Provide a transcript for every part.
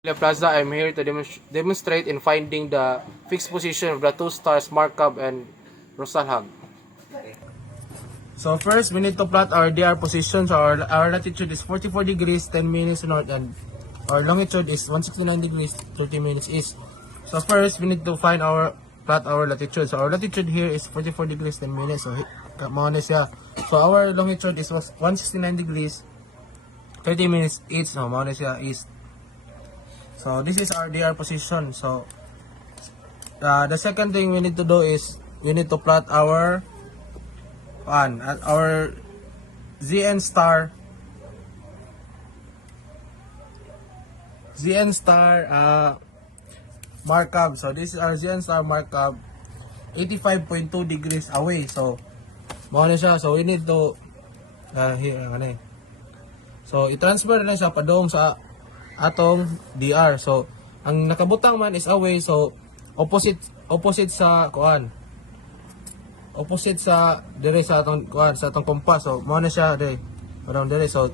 Plaza, I'm here to demonstrate in finding the fixed position of the two stars Markov and Rosalhag. So first, we need to plot our DR position. So our latitude is 44 degrees, 10 minutes north, and our longitude is 169 degrees, 30 minutes east. So first, we need to plot our latitude. So our latitude here is 44 degrees, 10 minutes. So siya. So our longitude is 169 degrees, 30 minutes east. So siya east. So this is our DR position. So the second thing we need to do is we need to plot our ZN star Markov. So this is our ZN star Markov, 85.2 degrees away. So mao na siya. So we need to So i-transfer na siya padong sa atong DR. So ang nakabutang man is away, so opposite sa opposite sa dire sa atong sa atong compass. So mao na siya dire around dire. So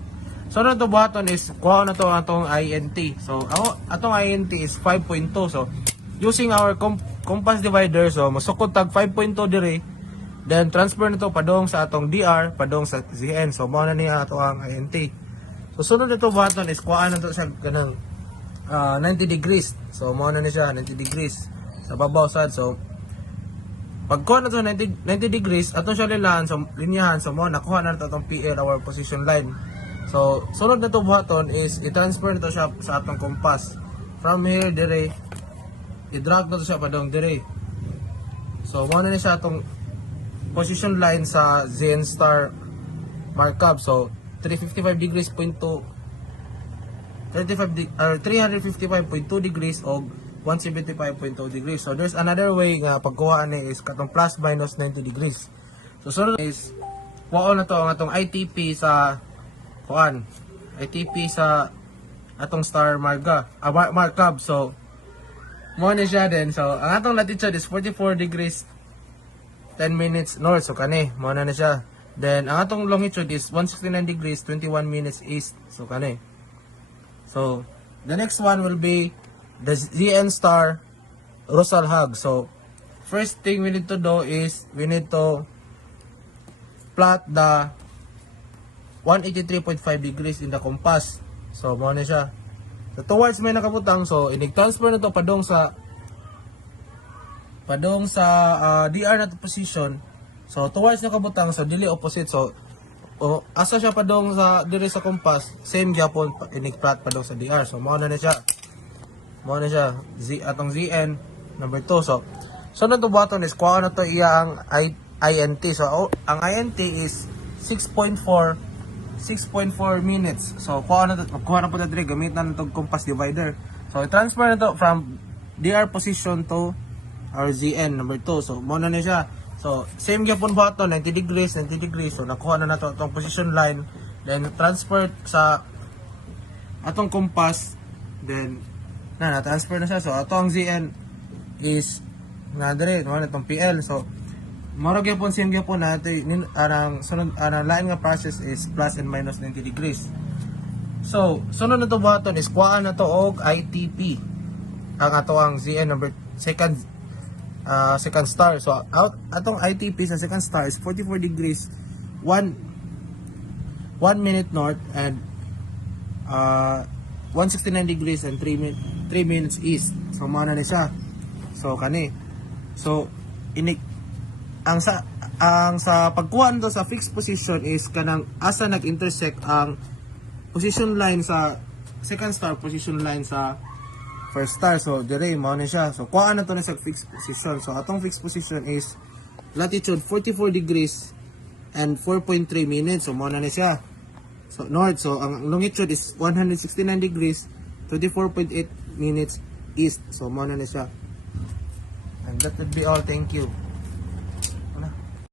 na to buhaton is kuha na to atong INT. So atong INT is 5.2. So using our compass divider, so masukod tag 5.2 dire, then transfer na to padong sa atong DR padong sa ZN. So mao na niya ato ang INT. So sunod nito button is kuhaan na to siya kanang 90 degrees. So mao na ni siya 90 degrees sa babaw sad. So pag kuha na to 90 degrees ato siya lilahan sa linyahan. So mao nakuha na to atong PL, our position line. So sunod na to button is i-transfer nito siya sa atong compass. From here dire i-drag na to siya padong dire. So mao na ni siya atong position line sa ZN star Markov. So 355 degrees point 355.2 degrees o 175.2 degrees. So there's another way nga pagkuhaan ni is katong plus minus 90 degrees. So sunod is kuha na to ang atong ITP sa ITP sa atong star Markov. So mo na siya din. So ang atong latitude is 44 degrees 10 minutes north. So kani mo na siya. Then ang atong longitude is 169 degrees 21 minutes east. So kani. So the next one will be the ZN star Rosalhag. So first thing we need to do is we need to plot the 183.5 degrees in the compass. So mo na siya. So towards may nakabutang, so inig-transfer na to padong sa DR na to position. So towards nakabutang, so dili opposite. So asa siya padong sa dire sa compass, same gyapon inig-plot padong sa DR. So mao na siya. Mao na siya atong ZN number 2. So sunod to button is kuha na to iya ang INT. So ang INT is 6.4 minutes. So kuha na po na dire gamitan na to compass divider. So i-transfer na to from DR position to our ZN number 2. So mao na siya. So same gyapon button 90 degrees. So nakuha na nato atong position line, then transfer sa atong compass, then na-transfer na siya. So atong ZN is nga dire mo na atong PL. So moro gyapon same gyapon nato arang sunod arang lain nga process is plus and minus 90 degrees. So sunod na to button is kuha na to og ITP ang ato ang ZN number second star. So atong ITP sa second star is 44 degrees 1 minute north and 169 degrees and 3 minutes east. So mao na ni siya. So kani. So ang sa pagkuha nito sa fixed position is kanang asa nag-intersect ang position line sa second star, position line sa first star. So dire mao na siya. So kuha na to na sa fixed position. So atong fixed position is latitude 44 degrees and 4.3 minutes. So mao na siya. So north. So ang longitude is 169 degrees 24.8 minutes east. So mao na siya. And that would be all. Thank you.